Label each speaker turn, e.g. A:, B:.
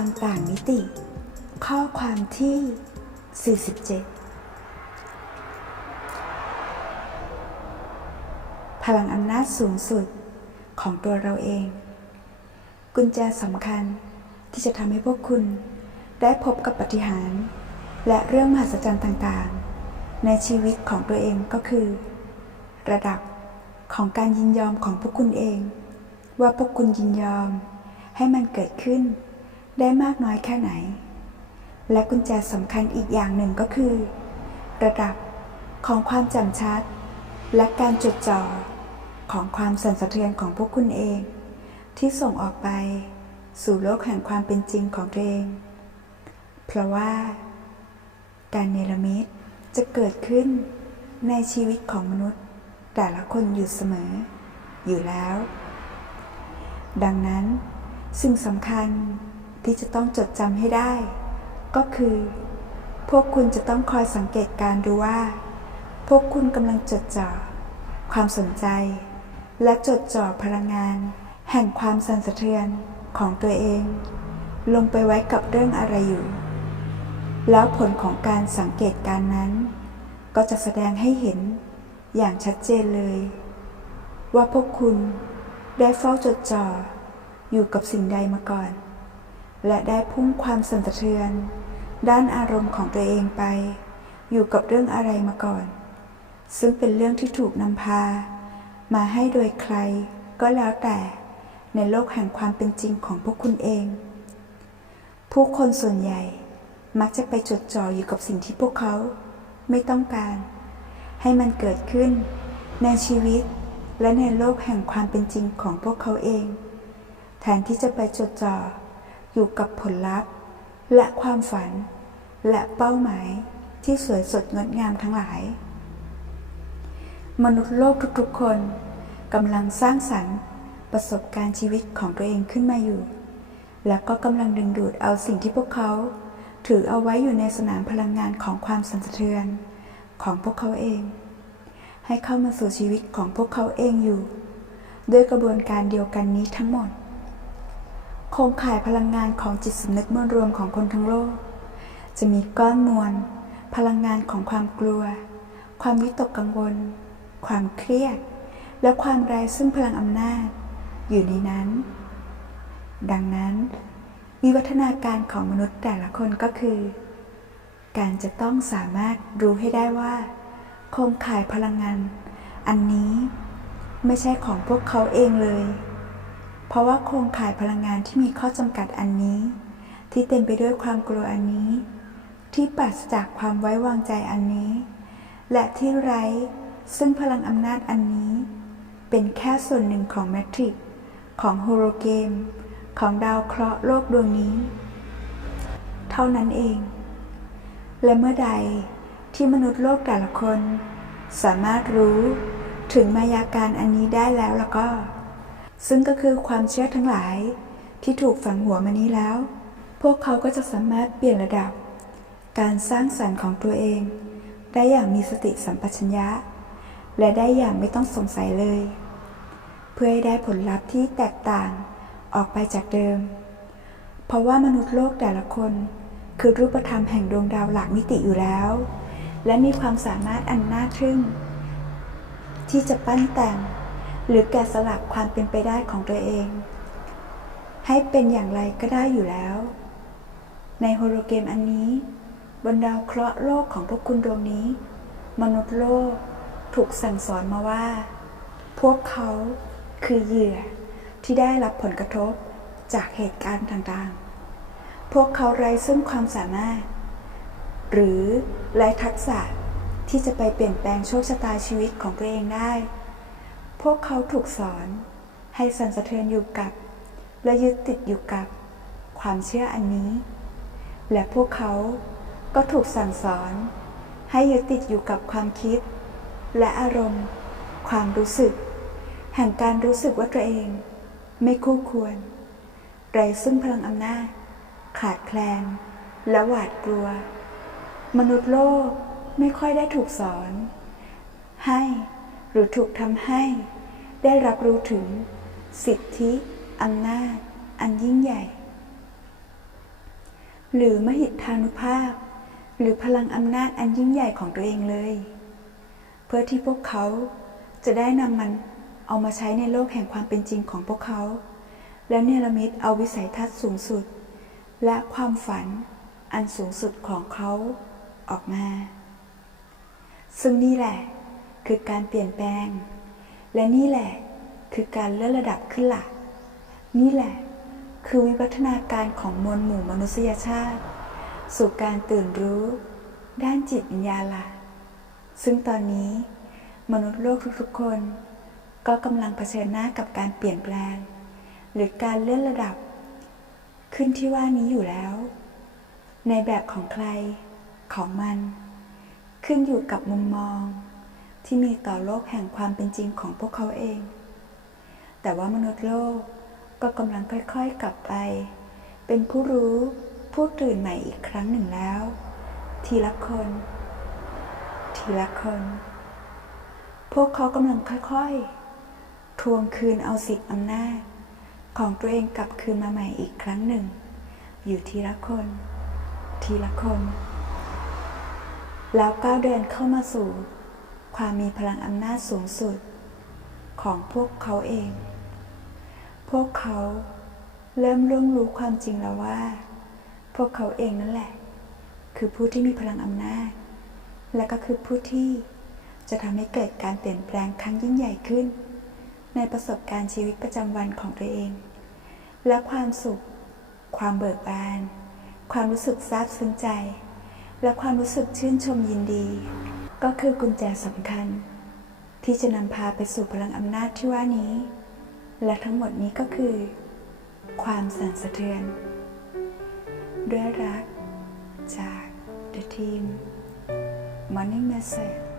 A: ความต่างมิติ ข้อความที่ 47 พลังอำนาจสูงสุดของตัวเราเอง กุญแจสำคัญที่จะทำให้พวกคุณได้พบกับปาฏิหารย์และเรื่องมหัศจรรย์ต่างๆ ในชีวิตของตัวเองก็คือ ระดับของการยินยอมของพวกคุณเอง ว่าพวกคุณยินยอมให้มันเกิดขึ้น ได้มากน้อยแค่ไหน และกุญแจสำคัญอีกอย่างหนึ่งก็คือ ระดับของความจำชัด และการจดจ่อของความสั่นสะเทือนของพวกคุณเอง ที่ส่งออกไปสู่โลกแห่งความเป็นจริงของตัวเอง เพราะว่า การเนรมิตจะเกิดขึ้นในชีวิตของมนุษย์ แต่ละคนอยู่เสมอ อยู่แล้ว ดังนั้นสิ่งสำคัญ ที่จะต้องจดจำให้ได้ ก็คือ พวกคุณจะต้องคอยสังเกตการดูว่า พวกคุณกำลังจดจ่อ ความสนใจ และจดจ่อพลังงาน แห่งความสั่นสะเทือนของตัวเอง ลงไปไว้กับเรื่องอะไรอยู่ แล้วผลของการสังเกตการนั้น ก็จะแสดงให้เห็นอย่างชัดเจนเลย ว่าพวกคุณได้เฝ้าจดจ่ออยู่กับสิ่งใดมาก่อน และได้พุ่งความสั่นสะเทือน ด้านอารมณ์ของตัวเองไป อยู่กับเรื่องอะไรมาก่อน ซึ่งเป็นเรื่องที่ถูกนำพา มาให้โดยใครก็แล้วแต่ในโลกแห่งความเป็นจริงของพวกคุณเอง ผู้คนส่วนใหญ่มักจะไปจดจ่ออยู่กับสิ่งที่พวกเขาไม่ต้องการ ให้มันเกิดขึ้น ในชีวิตและในโลกแห่งความเป็นจริงของพวกเขาเอง แทนที่จะไปจดจ่อ อยู่กับผลลัพธ์ และความฝัน และเป้าหมายที่สวยสดงดงามทั้งหลาย มนุษย์โลกทุกๆคนกำลังสร้างสรรค์ประสบการณ์ชีวิตของตัวเองขึ้นมาอยู่ และก็กำลังดึงดูดเอาสิ่งที่พวกเขา ถือเอาไว้อยู่ในสนามพลังงานของความสั่นสะเทือนของพวกเขาเอง ให้เข้ามาสู่ชีวิตของพวกเขาเองอยู่ ด้วยกระบวนการเดียวกันนี้ทั้งหมด โครงข่ายพลังงานของจิตสำนึกมวลรวมของคนทั้งโลก จะมีก้อนมวล พลังงานของความกลัว ความวิตกกังวล ความเครียด และความไร้ซึ่งพลังอำนาจ อยู่ในนั้น ดังนั้น วิวัฒนาการของมนุษย์แต่ละคนก็คือ การจะต้องสามารถรู้ให้ได้ว่า โครงข่ายพลังงาน อันนี้ไม่ใช่ของพวกเขาเองเลย เพราะว่าโครงข่ายพลังงานที่มีข้อจำกัดอันนี้ ที่เต็มไปด้วยความกลัวอันนี้ ที่ปราศจากความไว้วางใจอันนี้ และที่ไร้ซึ่งพลังอำนาจอันนี้ เป็นแค่ส่วนหนึ่งของแมทริกของโฮโลเกม ของดาวเคราะห์โลกดวงนี้ เท่านั้นเอง และเมื่อใดที่มนุษย์โลกแต่ละคน สามารถรู้ถึงมายาการอันนี้ได้แล้วแล้วก็ ซึ่งก็คือความเชื่อทั้งหลาย ที่ถูกฝังหัวมานี้แล้ว พวกเขาก็จะสามารถเปลี่ยนระดับ การสร้างสรรค์ของตัวเอง ได้อย่างมีสติสัมปชัญญะ และได้อย่างไม่ต้องสงสัยเลย เพื่อให้ได้ผลลัพธ์ที่แตกต่างออกไปจากเดิม เพราะว่ามนุษย์โลกแต่ละคน คือรูปธรรมแห่งดวงดาวหลักมิติอยู่แล้ว และมีความสามารถอันน่าทึ่ง ที่จะปั้นแต่ง หรือแกะสลักความเป็นไปได้ของตัวเอง ให้เป็นอย่างไรก็ได้อยู่แล้ว ในโฮโลเกมอันนี้ บนดาวเคราะห์โลกของพวกคุณดวงนี้ มนุษย์โลกถูกสั่งสอนมาว่า พวกเขาคือเหยื่อที่ได้รับผลกระทบจากเหตุการณ์ต่างๆ พวกเขาไร้ซึ่งความสามารถ หรือไร้ทักษะที่จะไปเปลี่ยนแปลงโชคชะตาชีวิตของตัวเองได้ พวกเขาถูกสอน ให้สันสะเทือนอยู่กับ และยึดติดอยู่กับความเชื่ออันนี้ และพวกเขาก็ถูกสั่งสอน ให้ยึดติดอยู่กับความคิด และอารมณ์ ความรู้สึก แห่งการรู้สึกว่าตัวเอง ไม่คู่ควรไร้ซึ่งพลังอำนาจ ขาดแคลน และหวาดกลัว มนุษย์โลกไม่ค่อยได้ถูกสอน ให้ หรือถูกทำให้ ได้รับรู้ถึง สิทธิอำนาจ อันยิ่งใหญ่ หรือมหิทธานุภาพ หรือพลังอำนาจอันยิ่งใหญ่ของตัวเองเลย เพื่อที่พวกเขาจะได้นำมันเอามาใช้ในโลกแห่งความเป็นจริงของพวกเขา และเนรมิตเอาวิสัยทัศน์สูงสุด และความฝันอันสูงสุดของเขาออกมา ซึ่งนี่แหละ คือการเปลี่ยนแปลง และนี่แหละคือการเลื่อนระดับขึ้นหลักนี่แหละ คือวิวัฒนาการของมวลหมู่มนุษยชาติ สู่การตื่นรู้ ด้านจิตวิญญาณละซึ่งตอนนี้ มนุษย์โลกทุกๆคน ก็กำลังเผชิญหน้ากับการเปลี่ยนแปลง หรือการเลื่อนระดับ ขึ้นที่ว่านี้อยู่แล้ว ในแบบของใครของมัน ขึ้นอยู่กับมุมมอง ที่มีต่อโลกแห่งความเป็นจริงของพวกเขาเอง แต่ว่ามนุษย์โลกก็กำลังค่อยๆกลับไป เป็นผู้รู้ผู้ตื่นใหม่อีกครั้งหนึ่งแล้ว ทีละคน ทีละคน พวกเขากำลังค่อยๆ ทวงคืนเอาสิทธิอำนาจ ของตัวเองกลับคืนมาใหม่อีกครั้งหนึ่ง อยู่ทีละคน ทีละคน แล้วก้าวเดินเข้ามาสู่ ความมีพลังอำนาจสูงสุดของพวกเขาเอง พวกเขาเริ่มร่วงรู้ความจริงแล้วว่า พวกเขาเองนั่นแหละ คือผู้ที่มีพลังอำนาจ และก็คือผู้ที่จะทำให้เกิดการเปลี่ยนแปลงครั้งยิ่งใหญ่ขึ้น ในประสบการณ์ชีวิตประจำวันของตัวเอง และความสุข ความเบิกบาน ความรู้สึกซาบซึ้งใจ และความรู้สึกชื่นชมยินดี ก็คือกุญแจสำคัญ ที่จะนำพาไปสู่พลังอำนาจที่ว่านี้ และทั้งหมดนี้ก็คือ ความสั่นสะเทือน ด้วยรักจาก The Team Morning Message